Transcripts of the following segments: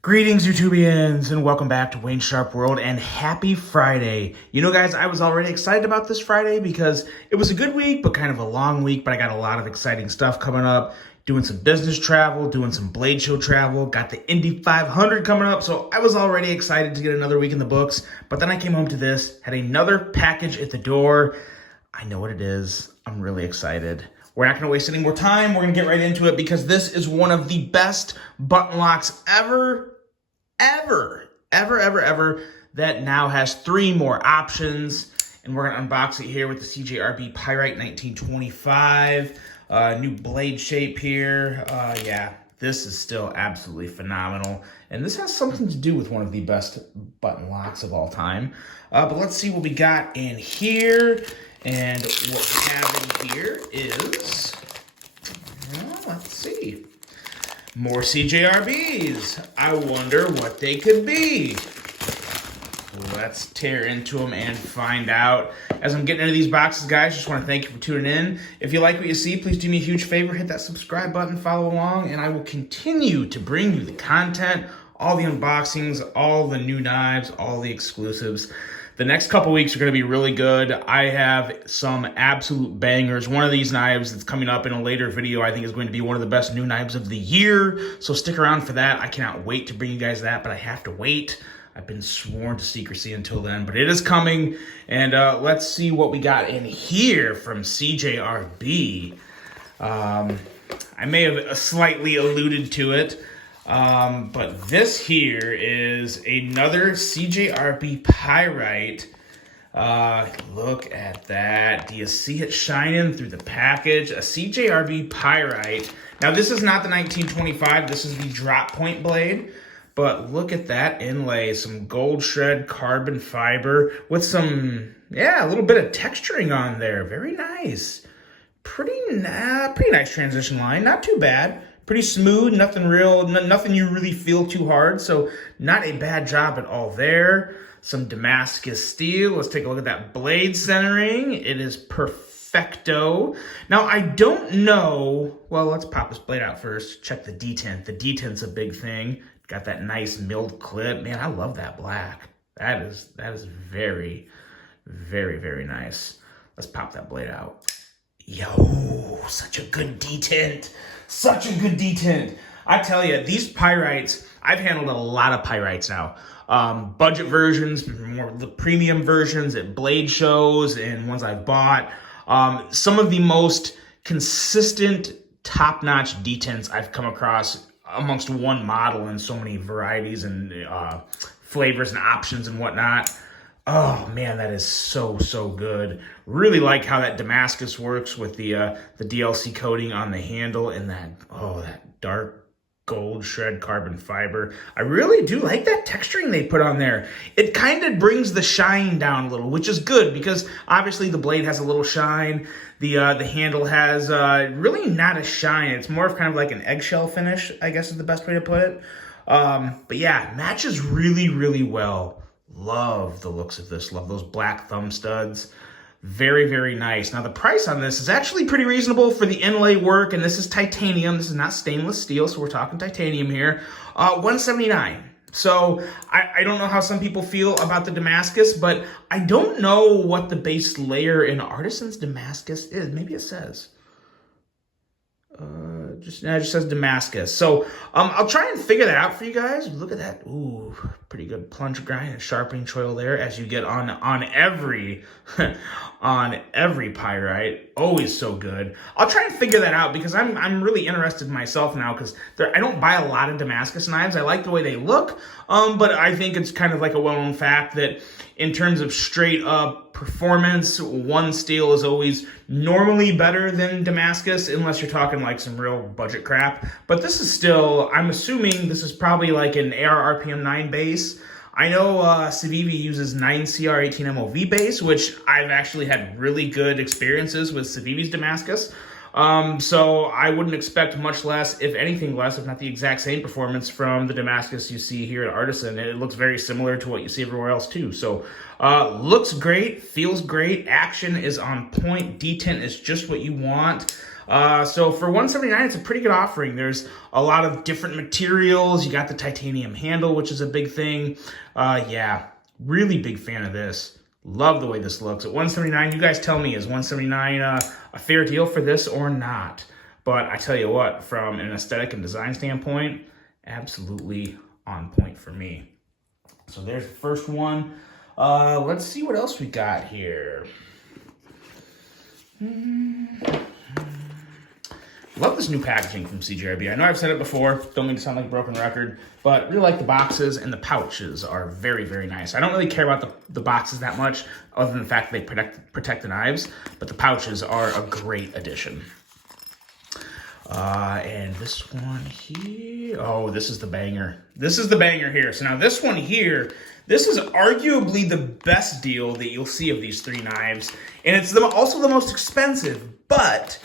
Greetings, YouTubians, and welcome back to Wayne Sharp World, and happy Friday. You know, guys, I was already excited about this Friday because it was a good week, but kind of a long week, but I got a lot of exciting stuff coming up, doing some business travel, doing some Blade Show travel, got the Indy 500 coming up, so I was already excited to get another week in the books, but then I came home to this, had another package at the door. I know what it is. I'm really excited. We're not going to waste any more time. We're going to get right into it because this is one of the best button locks ever, that now has 3 more options. And we're going to unbox it here with the CJRB Pyrite 1925. New blade shape here. Yeah, this is still absolutely phenomenal. And this has something to do with one of the best button locks of all time. But let's see what we got in here. And what we have in here is, well, let's see, more CJRBs. I wonder what they could be. Let's tear into them and find out. As I'm getting into these boxes, guys, just want to thank you for tuning in. If you like what you see, please do me a huge favor. Hit that subscribe button, follow along, and I will continue to bring you the content, all the unboxings, all the new knives, all the exclusives. The next couple weeks are going to be really good. I have some absolute bangers. One of these knives that's coming up in a later video I think is going to be one of the best new knives of the year. So stick around for that. I cannot wait to bring you guys that, but I have to wait. I've been sworn to secrecy until then, but it is coming. And let's see what we got in here from CJRB. I may have slightly alluded to it. But this here is another CJRB Pyrite. Look at that. Do you see it shining through the package? A CJRB Pyrite. Now, this is not the 1925. This is the drop point blade. But look at that inlay. Some gold shred carbon fiber with some, yeah, a little bit of texturing on there. Very nice. Pretty nice transition line. Not too bad. Pretty smooth, nothing you really feel too hard, so not a bad job at all there. Some Damascus steel. Let's take a look at that blade centering. It is perfecto. Now, I don't know, well, let's pop this blade out first. Check the detent. The detent's a big thing. Got that nice milled clip. Man, I love that black. That is very, very nice. Let's pop that blade out. Yo, such a good detent. Such a good detent. I tell you, these pyrites, I've handled a lot of pyrites now. Budget versions, more the premium versions at blade shows and ones I've bought. Some of the most consistent, top-notch detents I've come across amongst one model in so many varieties and flavors and options and whatnot. Oh man, that is so good. Really like how that Damascus works with the DLC coating on the handle and that dark gold shred carbon fiber. I really do like that texturing they put on there. It kind of brings the shine down a little, which is good because obviously the blade has a little shine. The handle has really not a shine. It's more of kind of like an eggshell finish, I guess is the best way to put it. But yeah, matches really well. Love the looks of this. Love those black thumb studs. Very nice. Now, the price on this is actually pretty reasonable for the inlay work, and this is titanium. This is not stainless steel, so we're talking titanium here. $179. So, I don't know how some people feel about the Damascus, but I don't know what the base layer in Artisan's Damascus is. Maybe it says. It just says Damascus. So I'll try and figure that out for you guys. Look at that. Ooh, pretty good plunge grind and sharpening trail there as you get on every on every pyrite. Always so good. I'll try and figure that out because I'm really interested myself now because I don't buy a lot of Damascus knives. I like the way they look, but I think it's kind of like a well-known fact that in terms of straight up performance, one steel is always normally better than Damascus, unless you're talking like some real budget crap. But this is still, I'm assuming this is probably like an AR RPM 9 base. I know Civivi uses 9CR18 MOV base, which I've actually had really good experiences with Civivi's Damascus. So I wouldn't expect much less, if anything less, if not the exact same performance from the Damascus you see here at Artisan. It looks very similar to what you see everywhere else too. So looks great, feels great, action is on point, detent is just what you want. So for $179, it's a pretty good offering. There's a lot of different materials. You got the titanium handle, which is a big thing. Yeah, really big fan of this. Love the way this looks. At $179, you guys tell me, is $179 a fair deal for this or not? But I tell you what, from an aesthetic and design standpoint, absolutely on point for me. So there's the first one. Let's see what else we got here. Love this new packaging from CJRB. I know I've said it before, don't mean to sound like a broken record, but really like the boxes, and the pouches are very, very nice. I don't really care about the boxes that much, other than the fact that they protect the knives, but the pouches are a great addition. And this one here, oh, this is the banger. This is the banger here. So now this one here, this is arguably the best deal that you'll see of these three knives, and it's also the most expensive, but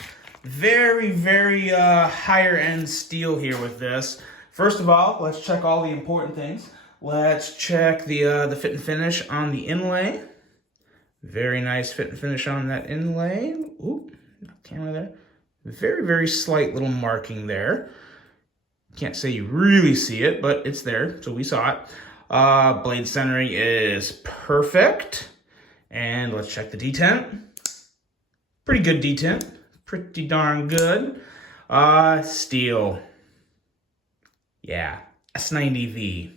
very, very higher end steel here with this. First of all, let's check all the important things. Let's check the fit and finish on the inlay. Very nice fit and finish on that inlay. Ooh, camera there. Very, very slight little marking there. Can't say you really see it, but it's there, so we saw it. Blade centering is perfect. And let's check the detent. Pretty good detent. Pretty darn good. Steel. Yeah, S90V.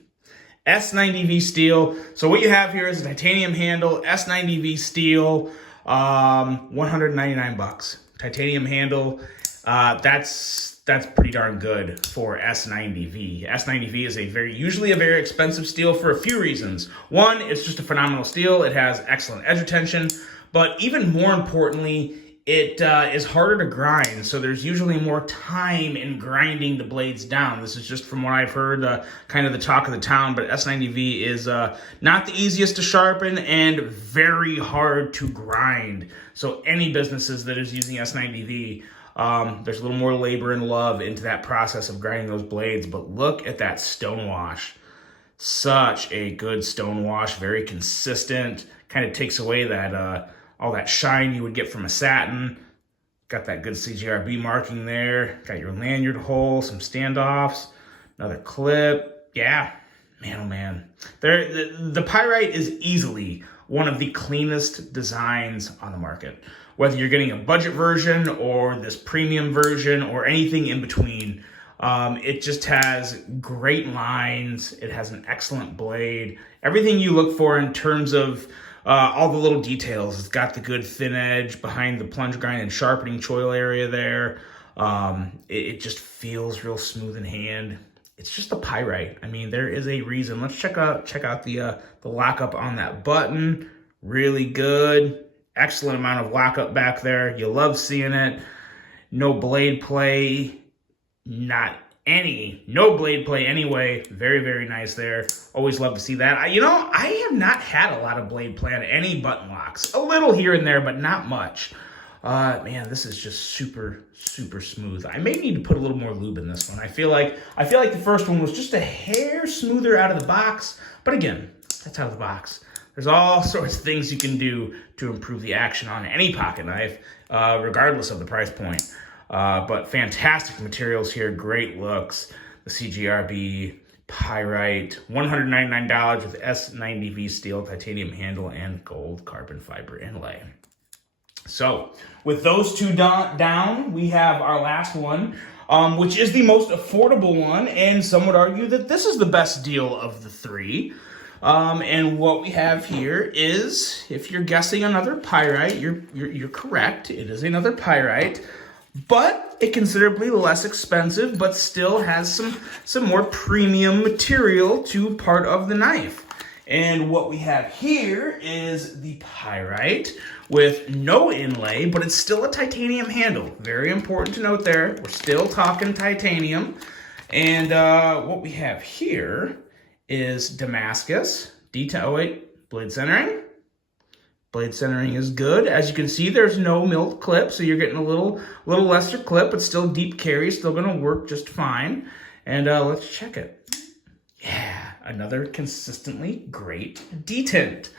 S90V steel. So what you have here is a titanium handle, S90V steel, $199. Titanium handle. That's pretty darn good for S90V. S90V is usually a very expensive steel for a few reasons. One, it's just a phenomenal steel. It has excellent edge retention, but even more importantly, it is harder to grind, so there's usually more time in grinding the blades down. This is just from what I've heard, kind of the talk of the town, but S90V is not the easiest to sharpen and very hard to grind. So any businesses that is using S90V, there's a little more labor and love into that process of grinding those blades, but look at that stone wash. Such a good stone wash, very consistent, kind of takes away that all that shine you would get from a satin. Got that good CJRB marking there. Got your lanyard hole, some standoffs, another clip. Yeah, man, oh man. The Pyrite is easily one of the cleanest designs on the market. Whether you're getting a budget version or this premium version or anything in between, it just has great lines. It has an excellent blade. Everything you look for in terms of all the little details. It's got the good thin edge behind the plunge grind and sharpening choil area there. It just feels real smooth in hand. It's just the Pyrite. I mean, there is a reason. Let's check out the lockup on that button. Really good. Excellent amount of lockup back there. You love seeing it. No blade play. No blade play anyway. Very, very nice there. Always love to see that. I have not had a lot of blade play on any button locks. A little here and there, but not much. Man, this is just super, super smooth. I may need to put a little more lube in this one. I feel like the first one was just a hair smoother out of the box. But again, that's out of the box. There's all sorts of things you can do to improve the action on any pocket knife, regardless of the price point. But fantastic materials here, great looks. The CJRB Pyrite, $199 with S90V steel, titanium handle, and gold carbon fiber inlay. So with those two down, we have our last one, which is the most affordable one, and some would argue that this is the best deal of the three. And what we have here is, if you're guessing another Pyrite, you're correct. It is another Pyrite, but a considerably less expensive, but still has some more premium material to part of the knife. And what we have here is the Pyrite with no inlay, but it's still a titanium handle. Very important to note there. We're still talking titanium. And what we have here is Damascus, blade centering, Blade centering is good. As you can see, there's no milled clip, so you're getting a little lesser clip, but still deep carry, still going to work just fine. And let's check it. Yeah, another consistently great detent.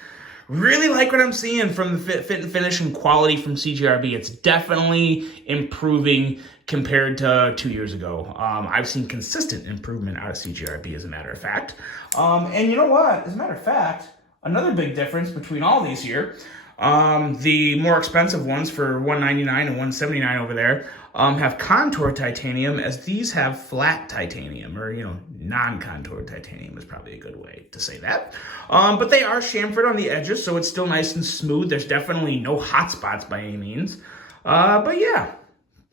Really like what I'm seeing from the fit and finish and quality from CJRB. It's definitely improving compared to 2 years ago. I've seen consistent improvement out of CJRB, as a matter of fact. And you know what? As a matter of fact, another big difference between all these here, the more expensive ones for $199 and $179 over there have contour titanium, as these have flat titanium, or, non-contour titanium is probably a good way to say that. But they are chamfered on the edges, so it's still nice and smooth. There's definitely no hot spots by any means. But yeah,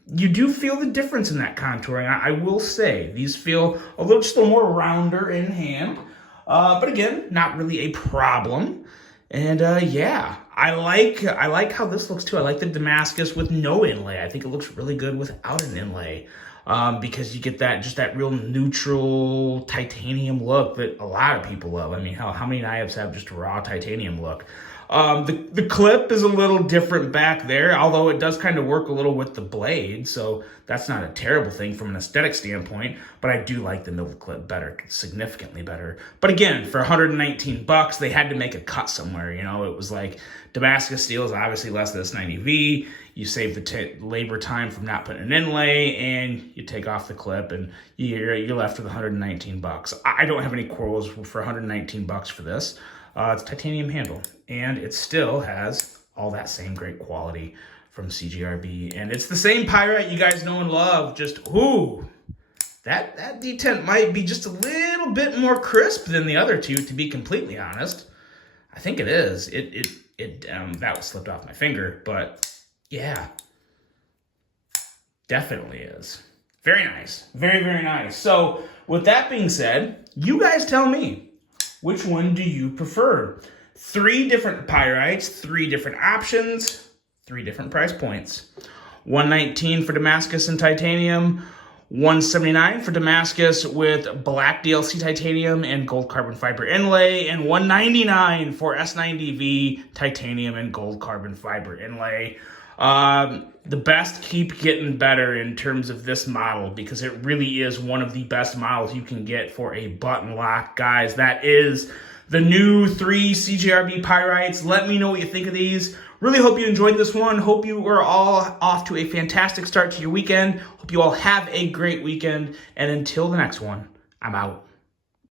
you do feel the difference in that contouring. I will say these feel just a little more rounder in hand. But again, not really a problem. And yeah, I like how this looks too. I like the Damascus with no inlay. I think it looks really good without an inlay, because you get that real neutral titanium look that a lot of people love. I mean, how many knives have just a raw titanium look? The clip is a little different back there, although it does kind of work a little with the blade, so that's not a terrible thing from an aesthetic standpoint, but I do like the milled clip better, significantly better. But again, for $119, they had to make a cut somewhere, it was like Damascus steel is obviously less than this 90V, you save the labor time from not putting an inlay, and you take off the clip, and you're left with $119. I don't have any quarrels for $119 for this. It's titanium handle, and it still has all that same great quality from CJRB, and it's the same pyrite you guys know and love. Just that detent might be just a little bit more crisp than the other two, to be completely honest. I think it is. That slipped off my finger, but yeah, definitely is. Very nice, very, very nice. So with that being said, you guys tell me, which one do you prefer? 3 different pyrites, 3 different options, 3 different price points. $119 for Damascus and titanium, $179 for Damascus with black DLC titanium and gold carbon fiber inlay, and $199 for S90V titanium and gold carbon fiber inlay. The best keep getting better in terms of this model, because it really is one of the best models you can get for a button lock. Guys, that is the new 3 CJRB pyrites. Let me know what you think of these. Really hope you enjoyed this one. Hope you are all off to a fantastic start to your weekend. Hope you all have a great weekend. And until the next one, I'm out.